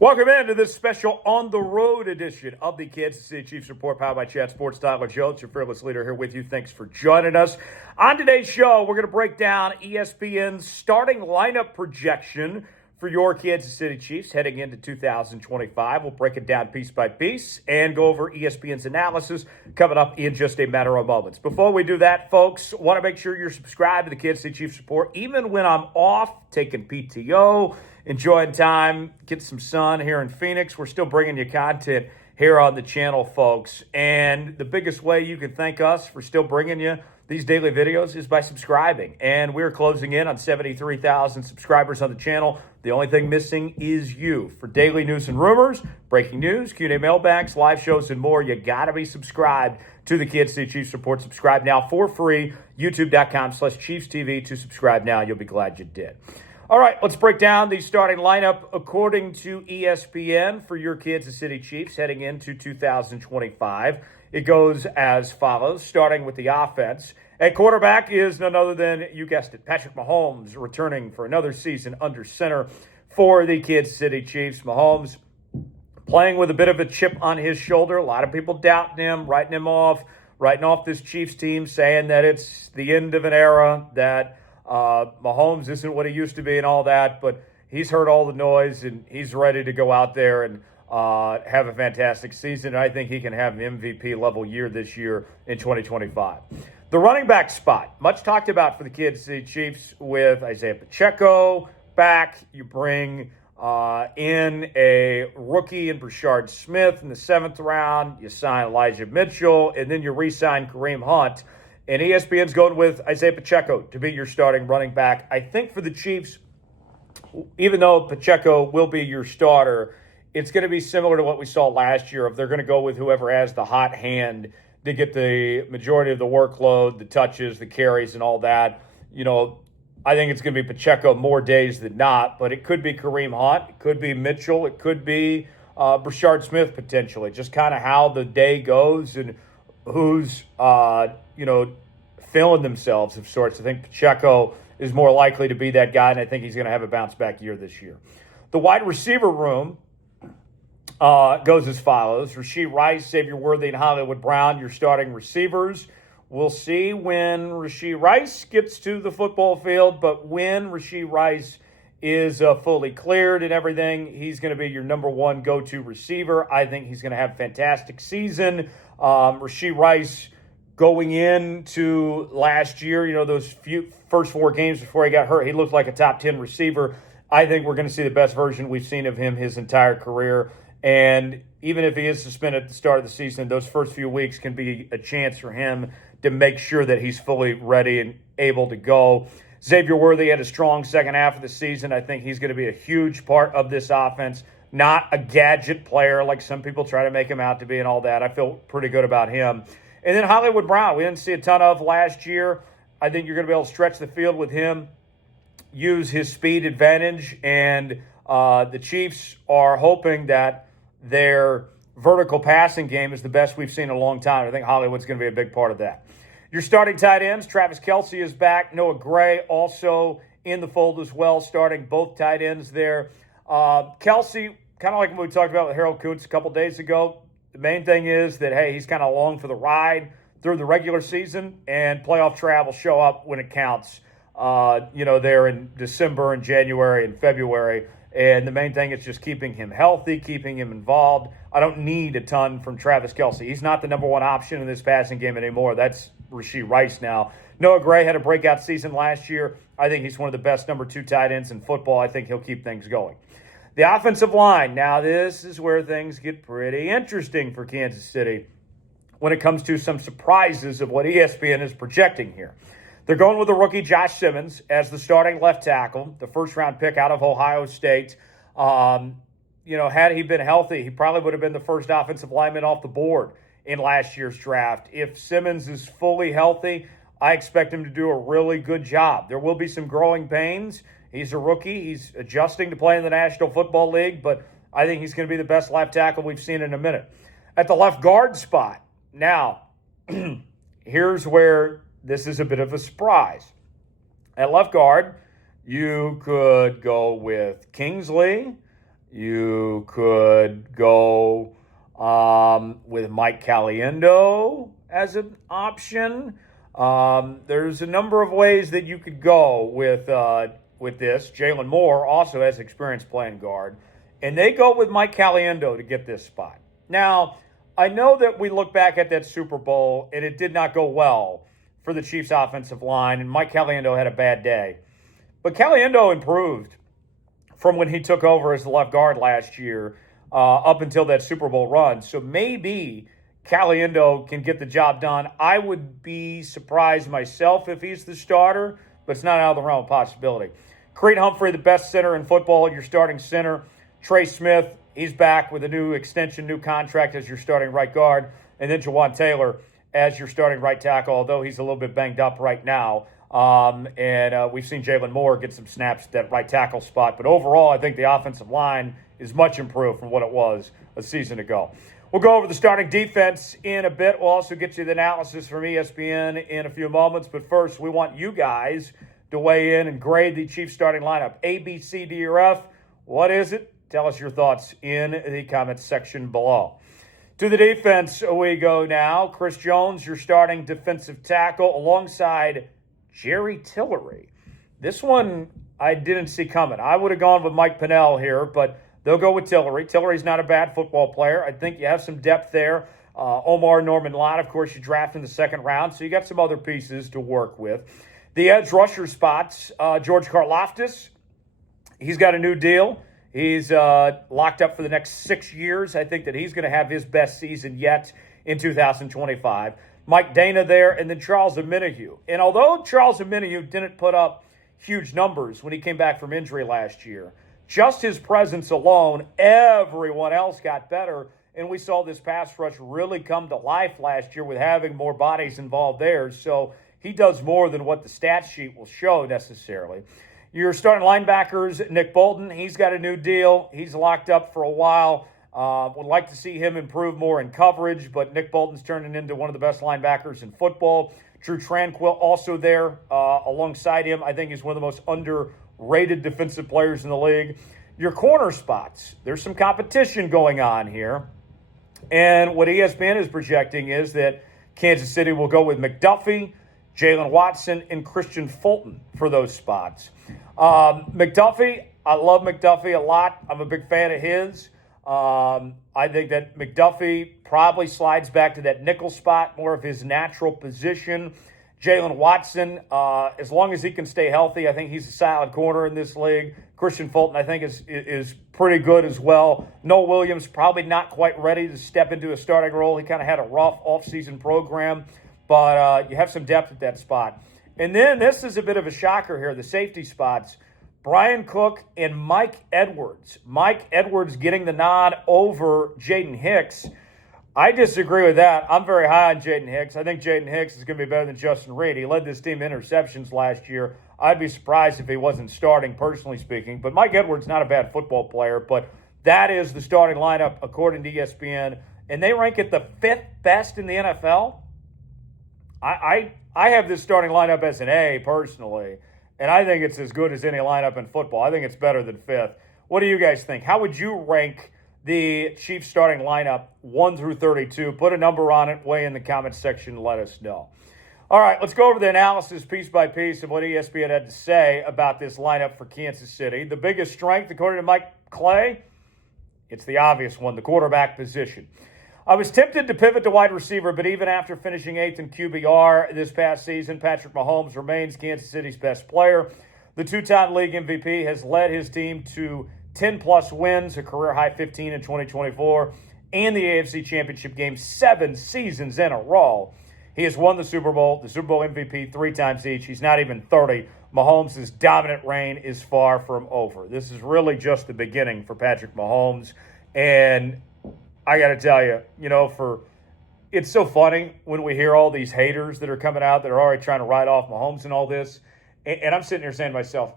Welcome into this special on-the-road edition of the Kansas City Chiefs Report, powered by Chat Sports. Tyler Jones, your fearless leader, here with you. Thanks for joining us. On today's show, we're going to break down ESPN's starting lineup projection for your Kansas City Chiefs heading into 2025. We'll break it down piece by piece and go over ESPN's analysis coming up in just a matter of moments. Before we do that, folks, want to make sure you're subscribed to the Kansas City Chiefs Report. Even when I'm off, taking PTO, enjoying time, get some sun here in Phoenix, we're still bringing you content here on the channel, folks. And the biggest way you can thank us for still bringing you these daily videos is by subscribing. And we're closing in on 73,000 subscribers on the channel. The only thing missing is you. For daily news and rumors, breaking news, Q&A mailbags, live shows, and more, you got to be subscribed to the Kansas City Chiefs Report. Subscribe now for free, youtube.com/ChiefsTV to subscribe now. You'll be glad you did. All right, let's break down the starting lineup according to ESPN for your Kansas City Chiefs heading into 2025. It goes as follows, starting with the offense. At quarterback is none other than, you guessed it, Patrick Mahomes, returning for another season under center for the Kansas City Chiefs. Mahomes playing with a bit of a chip on his shoulder. A lot of people doubting him, writing off this Chiefs team, saying that it's the end of an era, that Mahomes isn't what he used to be and all that, but he's heard all the noise and he's ready to go out there and have a fantastic season. And I think he can have an MVP level year this year in 2025. The running back spot, much talked about for the Kansas City Chiefs with Isiah Pacheco back. You bring in a rookie in Trey Smith in the 7th round. You sign Elijah Mitchell, and then you re-sign Kareem Hunt. And ESPN's going with Isiah Pacheco to be your starting running back. I think for the Chiefs, even though Pacheco will be your starter, it's going to be similar to what we saw last year. If they're going to go with whoever has the hot hand to get the majority of the workload, the touches, the carries, and all that, I think it's going to be Pacheco more days than not. But it could be Kareem Hunt. It could be Mitchell. It could be Trey Smith potentially. Just kind of how the day goes and who's, feeling themselves of sorts. I think Pacheco is more likely to be that guy, and I think he's going to have a bounce-back year this year. The wide receiver room goes as follows. Rashee Rice, Xavier and Hollywood Brown, your starting receivers. We'll see when Rashee Rice gets to the football field, but when Rashee Rice is fully cleared and everything, he's going to be your number one go-to receiver. I think he's going to have a fantastic season. Rashee Rice, going into last year, those first 4 games before he got hurt, he looked like a top 10 receiver. I think we're going to see the best version we've seen of him his entire career. And even if he is suspended at the start of the season, those first few weeks can be a chance for him to make sure that he's fully ready and able to go. Xavier had a strong second half of the season. I think he's going to be a huge part of this offense. Not a gadget player like some people try to make him out to be and all that. I feel pretty good about him. And then Hollywood Brown, we didn't see a ton of last year. I think you're going to be able to stretch the field with him, use his speed advantage, and the Chiefs are hoping that their vertical passing game is the best we've seen in a long time. I think Hollywood's going to be a big part of that. Your starting tight ends, Travis Kelce is back. Noah Gray also in the fold as well, starting both tight ends there. Kelce, kind of like what we talked about with Harold Kuntz a couple days ago, the main thing is that, hey, he's kind of along for the ride through the regular season, and playoff travel show up when it counts, there in December and January and February. And the main thing is just keeping him healthy, keeping him involved. I don't need a ton from Travis Kelce. He's not the number one option in this passing game anymore. That's Rashee Rice now. Noah Gray had a breakout season last year. I think he's one of the best number 2 tight ends in football. I think he'll keep things going. The offensive line. Now, this is where things get pretty interesting for Kansas City when it comes to some surprises of what ESPN is projecting here. They're going with the rookie Josh Simmons as the starting left tackle, the first-round pick out of Ohio State. Had he been healthy, he probably would have been the first offensive lineman off the board in last year's draft. If Simmons is fully healthy, I expect him to do a really good job. There will be some growing pains. He's a rookie. He's adjusting to play in the National Football League, but I think he's going to be the best left tackle we've seen in a minute. At the left guard spot, now, here's where this is a bit of a surprise. At left guard, you could go with Kingsley. You could go with Mike Caliendo as an option. There's a number of ways that you could go with this. Jalen Moore also has experience playing guard. And they go with Mike Caliendo to get this spot. Now, I know that we look back at that Super Bowl, and it did not go well for the Chiefs' offensive line, and Mike Caliendo had a bad day. But Caliendo improved from when he took over as the left guard last year up until that Super Bowl run. So maybe Caliendo can get the job done. I would be surprised myself if he's the starter, but it's not out of the realm of possibility. Creed Humphrey, the best center in football, your starting center. Trey Smith, he's back with a new extension, new contract as your starting right guard. And then Jawan Taylor as your starting right tackle, although he's a little bit banged up right now. We've seen Jalen Moore get some snaps at that right tackle spot. But overall, I think the offensive line is much improved from what it was a season ago. We'll go over the starting defense in a bit. We'll also get you the analysis from ESPN in a few moments. But first, we want you guys to weigh in and grade the Chiefs starting lineup. A, B, C, D, or F. What is it? Tell us your thoughts in the comments section below. To the defense we go now. Chris Jones, your starting defensive tackle, alongside Jerry Tillery. This one I didn't see coming. I would have gone with Mike Pennell here, but they'll go with Tillery. Tillery's not a bad football player. I think you have some depth there. Omar Norman Lott, of course, you draft in the second round, so you got some other pieces to work with. The edge rusher spots, George Karlaftis, he's got a new deal. He's locked up for the next 6 years. I think that he's going to have his best season yet in 2025. Mike Dana there, and then Charles Omenihu. And although Charles Omenihu didn't put up huge numbers when he came back from injury last year, just his presence alone, everyone else got better. And we saw this pass rush really come to life last year with having more bodies involved there. So he does more than what the stat sheet will show necessarily. Your starting linebackers, Nick Bolton, he's got a new deal. He's locked up for a while. Would like to see him improve more in coverage, but Nick Bolton's turning into one of the best linebackers in football. Drew Tranquill also there alongside him. I think he's one of the most underrated defensive players in the league. Your corner spots, there's some competition going on here. And what ESPN is projecting is that Kansas City will go with McDuffie, Jalen Watson, and Christian Fulton for those spots. McDuffie, I love McDuffie a lot. I'm a big fan of his. I think that McDuffie probably slides back to that nickel spot, more of his natural position. Jalen Watson, as long as he can stay healthy, I think he's a solid corner in this league. Christian Fulton, I think, is pretty good as well. Noah Williams, probably not quite ready to step into a starting role. He kind of had a rough offseason program, but you have some depth at that spot. And then this is a bit of a shocker here, the safety spots. Brian Cook and Mike Edwards. Mike Edwards getting the nod over Jaden Hicks. I disagree with that. I'm very high on Jaden Hicks. I think Jaden Hicks is going to be better than Justin Reid. He led this team in interceptions last year. I'd be surprised if he wasn't starting, personally speaking. But Mike Edwards, not a bad football player, but that is the starting lineup according to ESPN. And they rank it the 5th best in the NFL. I have this starting lineup as an A, personally. And I think it's as good as any lineup in football. I think it's better than 5th. What do you guys think? How would you rank the Chiefs starting lineup 1 through 32? Put a number on it. Weigh in the comments section and let us know. All right, let's go over the analysis piece by piece of what ESPN had to say about this lineup for Kansas City. The biggest strength, according to Mike Clay, it's the obvious one, the quarterback position. I was tempted to pivot to wide receiver, but even after finishing 8th in QBR this past season, Patrick Mahomes remains Kansas City's best player. The two-time league MVP has led his team to 10-plus wins, a career-high 15 in 2024, and the AFC Championship game 7 seasons in a row. He has won the Super Bowl MVP 3 times each. He's not even 30. Mahomes' dominant reign is far from over. This is really just the beginning for Patrick Mahomes, and I got to tell you, it's so funny when we hear all these haters that are coming out that are already trying to write off Mahomes and all this. And I'm sitting here saying to myself,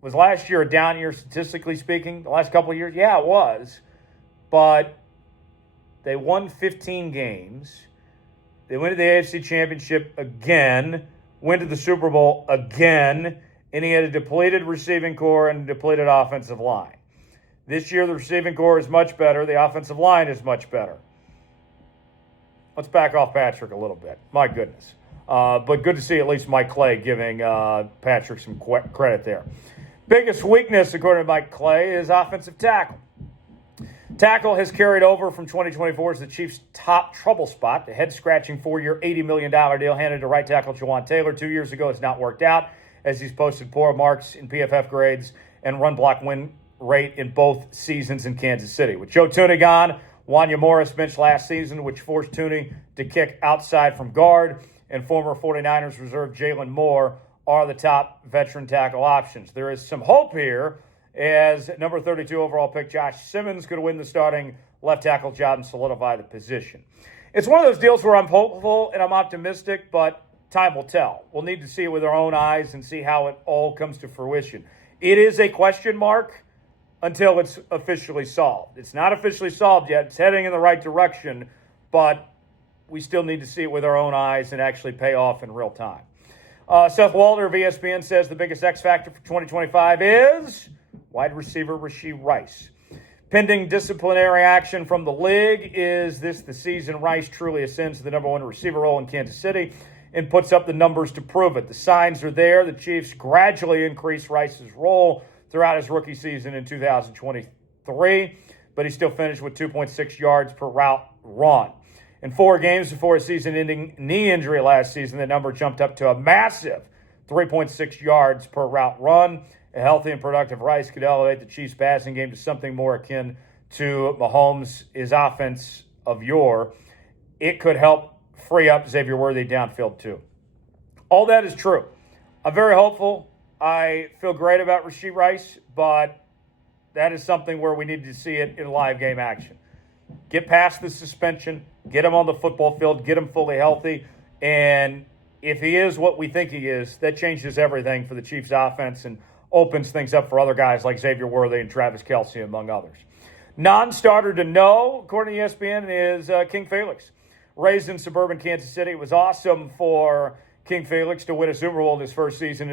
was last year a down year statistically speaking? The last couple of years? Yeah, it was. But they won 15 games. They went to the AFC Championship again, went to the Super Bowl again, and he had a depleted receiving core and a depleted offensive line. This year, the receiving core is much better. The offensive line is much better. Let's back off Patrick a little bit. My goodness. But good to see at least Mike Clay giving Patrick some credit there. Biggest weakness, according to Mike Clay, is offensive tackle. Tackle has carried over from 2024 as the Chiefs' top trouble spot. The head-scratching 4-year, $80 million deal handed to right tackle Jawan Taylor 2 years ago has not worked out, as he's posted poor marks in PFF grades and run block win rate in both seasons in Kansas City. With Joe Tooney gone, Wanya Morris benched last season, which forced Tooney to kick outside from guard, and former 49ers reserve Jalen Moore are the top veteran tackle options. There is some hope here as number 32 overall pick Josh Simmons could win the starting left tackle job and solidify the position. It's one of those deals where I'm hopeful and I'm optimistic, but time will tell. We'll need to see it with our own eyes and see how it all comes to fruition. It is a question mark until it's officially solved. It's not officially solved yet. It's heading in the right direction, but we still need to see it with our own eyes and actually pay off in real time. Seth Walter of ESPN says the biggest X factor for 2025 is wide receiver Rashee Rice. Pending disciplinary action from the league, is this the season Rice truly ascends to the number one receiver role in Kansas City and puts up the numbers to prove it? The signs are there. The Chiefs gradually increased Rice's role throughout his rookie season in 2023, but he still finished with 2.6 yards per route run. In 4 games before a season-ending knee injury last season, the number jumped up to a massive 3.6 yards per route run. A healthy and productive Rice could elevate the Chiefs' passing game to something more akin to Mahomes' offense of yore. It could help free up Xavier downfield too. All that is true. I'm very hopeful. I feel great about Rashee Rice, but that is something where we need to see it in live game action. Get past the suspension, get him on the football field, get him fully healthy, and if he is what we think he is, that changes everything for the Chiefs' offense and opens things up for other guys like Xavier and Travis Kelce, among others. Non-starter to know, according to ESPN, is King Felix. Raised in suburban Kansas City, it was awesome for King Felix to win a Super Bowl in his first season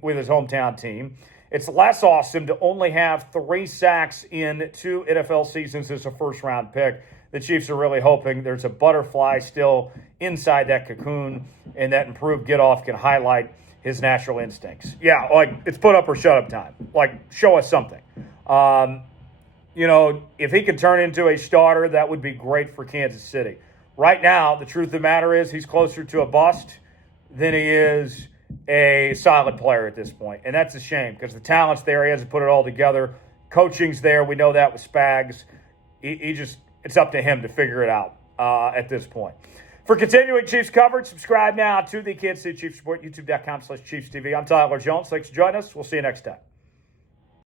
with his hometown team. It's less awesome to only have 3 sacks in 2 NFL seasons as a first-round pick. The Chiefs are really hoping there's a butterfly still inside that cocoon, and that improved get-off can highlight his natural instincts. Yeah, like, it's put up or shut up time. Like, show us something. If he could turn into a starter, that would be great for Kansas City. Right now, the truth of the matter is he's closer to a bust than he is a solid player at this point. And that's a shame because the talent's there. He hasn't put it all together. Coaching's there. We know that with Spags. It's up to him to figure it out at this point. For continuing Chiefs coverage, subscribe now to the Kansas City Chiefs Report, youtube.com/ChiefsTV. I'm Tyler Jones. Thanks for joining us. We'll see you next time.